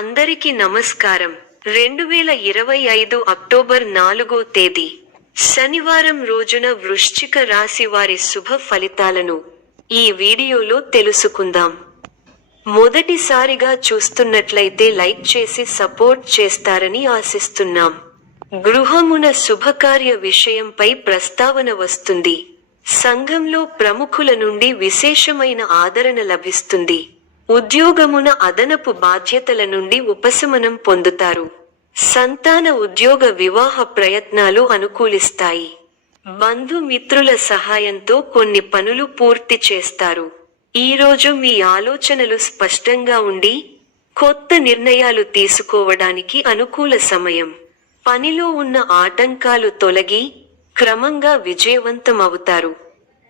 అందరికీ నమస్కారం. 2025 అక్టోబర్ 4వ తేదీ శనివారం రోజున వృశ్చిక రాశి వారి శుభ ఫలితాలను ఈ వీడియోలో తెలుసుకుందాం. మొదటిసారిగా చూస్తున్నట్లయితే లైక్ చేసి సపోర్ట్ చేస్తారని ఆశిస్తున్నాం. గృహమున శుభకార్య విషయంపై ప్రస్తావన వస్తుంది. సంఘంలో ప్రముఖుల నుండి విశేషమైన ఆదరణ లభిస్తుంది. ఉద్యోగమున అదనపు బాధ్యతల నుండి ఉపశమనం పొందుతారు. సంతాన ఉద్యోగ వివాహ ప్రయత్నాలు అనుకూలిస్తాయి. బంధుమిత్రుల సహాయంతో కొన్ని పనులు పూర్తి చేస్తారు. ఈరోజు మీ ఆలోచనలు స్పష్టంగా ఉండి కొత్త నిర్ణయాలు తీసుకోవడానికి అనుకూల సమయం. పనిలో ఉన్న ఆటంకాలు తొలగి క్రమంగా విజయవంతమవుతారు.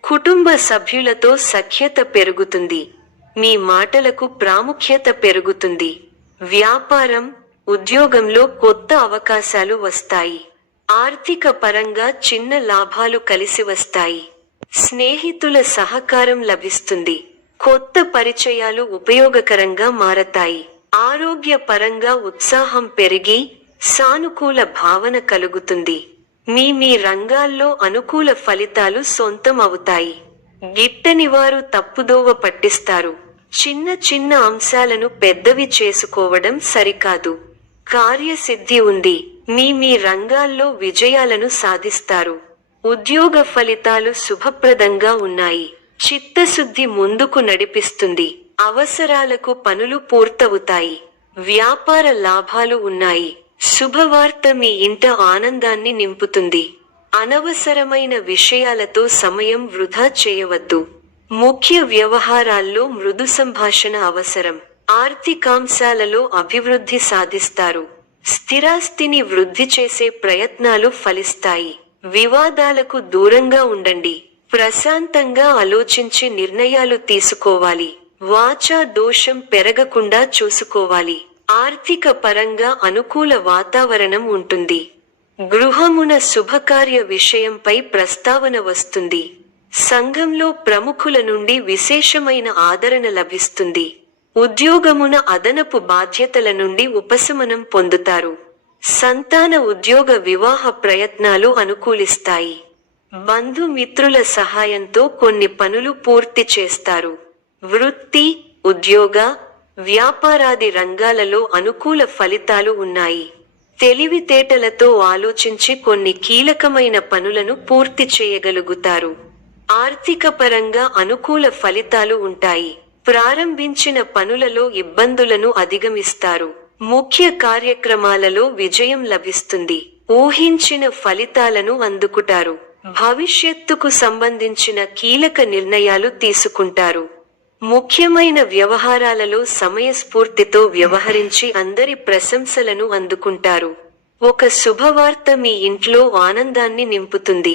కుటుంబ సభ్యులతో సఖ్యత పెరుగుతుంది. మీ మాటలకు ప్రాముఖ్యత పెరుగుతుంది. వ్యాపారం, ఉద్యోగంలో కొత్త అవకాశాలు వస్తాయి. ఆర్థిక పరంగా చిన్న లాభాలు కలిసి వస్తాయి. స్నేహితుల సహకారం లభిస్తుంది. కొత్త పరిచయాలు ఉపయోగకరంగా మారతాయి. ఆరోగ్య పరంగా ఉత్సాహం పెరిగి సానుకూల భావన కలుగుతుంది. మీ రంగాల్లో అనుకూల ఫలితాలు సొంతం అవుతాయి. గిట్టని వారు తప్పుదోవ పట్టిస్తారు. చిన్న అంశాలను పెద్దవి చేసుకోవడం సరికాదు. కార్యసిద్ధి ఉంది. మీ రంగాల్లో విజయాలను సాధిస్తారు. ఉద్యోగ ఫలితాలు శుభప్రదంగా ఉన్నాయి. చిత్తశుద్ధి ముందుకు నడిపిస్తుంది. అవసరాలకు పనులు పూర్తవుతాయి. వ్యాపార లాభాలు ఉన్నాయి. శుభవార్త మీ ఇంట ఆనందాన్ని నింపుతుంది. అనవసరమైన విషయాలతో సమయం వృధా చేయవద్దు. ముఖ్య వ్యవహారాల్లో మృదు సంభాషణ అవసరం. ఆర్థికాంశాలలో అభివృద్ధి సాధిస్తారు. స్థిరాస్తిని వృద్ధి చేసే ప్రయత్నాలు ఫలిస్తాయి. వివాదాలకు దూరంగా ఉండండి. ప్రశాంతంగా ఆలోచించి నిర్ణయాలు తీసుకోవాలి. వాచా దోషం పెరగకుండా చూసుకోవాలి. ఆర్థిక పరంగా అనుకూల వాతావరణం ఉంటుంది. గృహమున శుభకార్య విషయంపై ప్రస్తావన వస్తుంది. సంఘంలో ప్రముఖుల నుండి విశేషమైన ఆదరణ లభిస్తుంది. ఉద్యోగమున అదనపు బాధ్యతల నుండి ఉపశమనం పొందుతారు. సంతాన ఉద్యోగ వివాహ ప్రయత్నాలు అనుకూలిస్తాయి. బంధుమిత్రుల సహాయంతో కొన్ని పనులు పూర్తి చేస్తారు. వృత్తి, ఉద్యోగ, వ్యాపారాది రంగాలలో అనుకూల ఫలితాలు ఉన్నాయి. తెలివితేటలతో ఆలోచించి కొన్ని కీలకమైన పనులను పూర్తి చేయగలుగుతారు. ఆర్థిక పరంగా అనుకూల ఫలితాలు ఉంటాయి. ప్రారంభించిన పనులలో ఇబ్బందులను అధిగమిస్తారు. ముఖ్య కార్యక్రమాలలో విజయం లభిస్తుంది. ఊహించిన ఫలితాలను అందుకుంటారు. భవిష్యత్తుకు సంబంధించిన కీలక నిర్ణయాలు తీసుకుంటారు. ముఖ్యమైన వ్యవహారాలలో సమయస్ఫూర్తితో వ్యవహరించి అందరి ప్రశంసలను అందుకుంటారు. ఒక శుభవార్త మీ ఇంట్లో ఆనందాన్ని నింపుతుంది.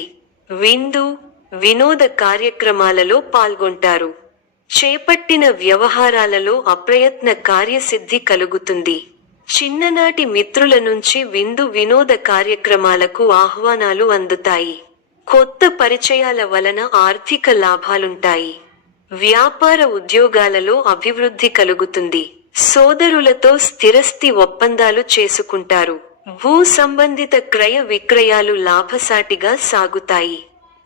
విందు, వినోద కార్యక్రమాలలో పాల్గొంటారు. చేపట్టిన వ్యవహారాలలో అప్రయత్న కార్యసిద్ధి కలుగుతుంది. చిన్ననాటి మిత్రుల నుంచి విందు వినోద కార్యక్రమాలకు ఆహ్వానాలు అందుతాయి. కొత్త పరిచయాల వలన ఆర్థిక లాభాలుంటాయి. వ్యాపార ఉద్యోగాలలో అభివృద్ధి కలుగుతుంది. సోదరులతో స్థిరస్థి ఒప్పందాలు చేసుకుంటారు. భూ సంబంధిత క్రయ విక్రయాలు లాభసాటిగా సాగుతాయి.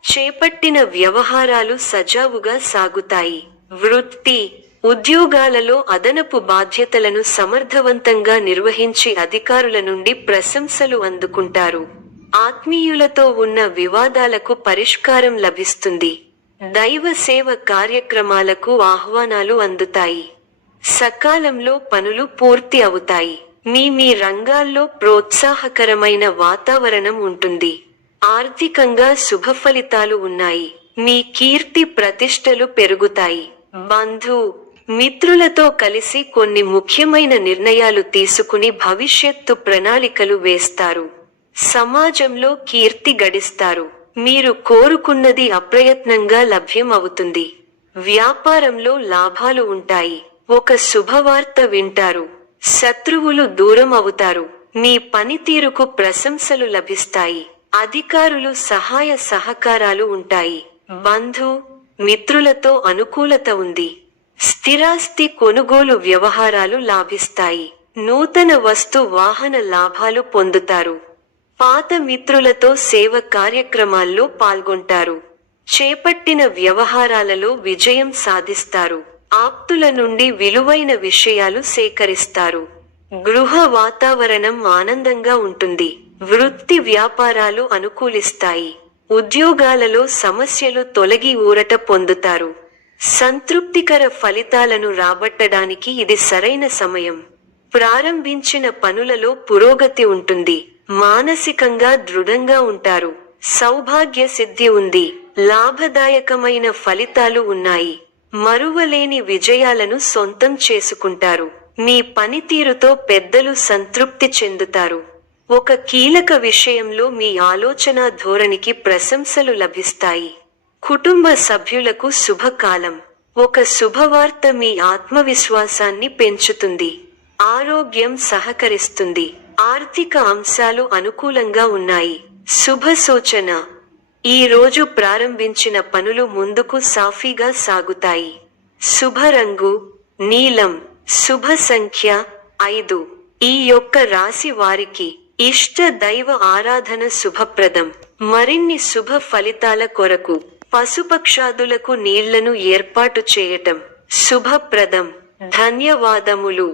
చేపట్టిన వ్యవహారాలు సజావుగా సాగుతాయి. వృత్తి, ఉద్యోగాలలో అదనపు బాధ్యతలను సమర్థవంతంగా నిర్వహించి అధికారుల నుండి ప్రశంసలు అందుకుంటారు. ఆత్మీయులతో ఉన్న వివాదాలకు పరిష్కారం లభిస్తుంది. దైవ సేవ కార్యక్రమాలకు ఆహ్వానాలు అందుతాయి. సకాలంలో పనులు పూర్తి అవుతాయి. మీ రంగాల్లో ప్రోత్సాహకరమైన వాతావరణం ఉంటుంది. ఆర్థికంగా శుభ ఫలితాలు ఉన్నాయి. మీ కీర్తి ప్రతిష్టలు పెరుగుతాయి. బంధు మిత్రులతో కలిసి కొన్ని ముఖ్యమైన నిర్ణయాలు తీసుకుని భవిష్యత్తు ప్రణాళికలు వేస్తారు. సమాజంలో కీర్తి గడిస్తారు. మీరు కోరుకున్నది అప్రయత్నంగా లభ్యం అవుతుంది. వ్యాపారంలో లాభాలు ఉంటాయి. ఒక శుభవార్త వింటారు. శత్రువులు దూరం అవుతారు. మీ పనితీరుకు ప్రశంసలు లభిస్తాయి. అధికారులు సహాయ సహకారాలు ఉంటాయి. బంధు మిత్రులతో అనుకూలత ఉంది. స్థిరాస్తి కొనుగోలు వ్యవహారాలు లాభిస్తాయి. నూతన వస్తు వాహన లాభాలు పొందుతారు. పాత మిత్రులతో సేవ కార్యక్రమాల్లో పాల్గొంటారు. చేపట్టిన వ్యవహారాలలో విజయం సాధిస్తారు. ఆప్తుల నుండి విలువైన విషయాలు సేకరిస్తారు. గృహ వాతావరణం ఆనందంగా ఉంటుంది. వృత్తి వ్యాపారాలు అనుకూలిస్తాయి. ఉద్యోగాలలో సమస్యలు తొలగి ఊరట పొందుతారు. సంతృప్తికర ఫలితాలను రాబట్టడానికి ఇది సరైన సమయం. ప్రారంభించిన పనులలో పురోగతి ఉంటుంది. మానసికంగా దృఢంగా ఉంటారు. సౌభాగ్య సిద్ధి ఉంది. లాభదాయకమైన ఫలితాలు ఉన్నాయి. మరువలేని విజయాలను సొంతం చేసుకుంటారు. మీ పనితీరుతో పెద్దలు సంతృప్తి చెందుతారు. ఒక కీలక విషయంలో మీ ఆలోచన ధోరణికి ప్రశంసలు లభిస్తాయి. కుటుంబ సభ్యులకు శుభకాలం. ఒక శుభవార్త మీ ఆత్మవిశ్వాసాన్ని పెంచుతుంది. ఆరోగ్యం సహకరిస్తుంది. ఆర్థిక అంశాలు అనుకూలంగా ఉన్నాయి. శుభ సూచన: ఈ రోజు ప్రారంభించిన పనులు ముందుకు సాఫీగా సాగుతాయి. శుభ రంగు నీలం. శుభ సంఖ్య 5. ఈ యొక్క రాశి వారికి ఇష్ట దైవ ఆరాధన శుభప్రదం. మరిన్ని శుభ ఫలితాల కొరకు పశుపక్షాదులకు నీళ్లను ఏర్పాటు చేయటం శుభప్రదం. ధన్యవాదములు.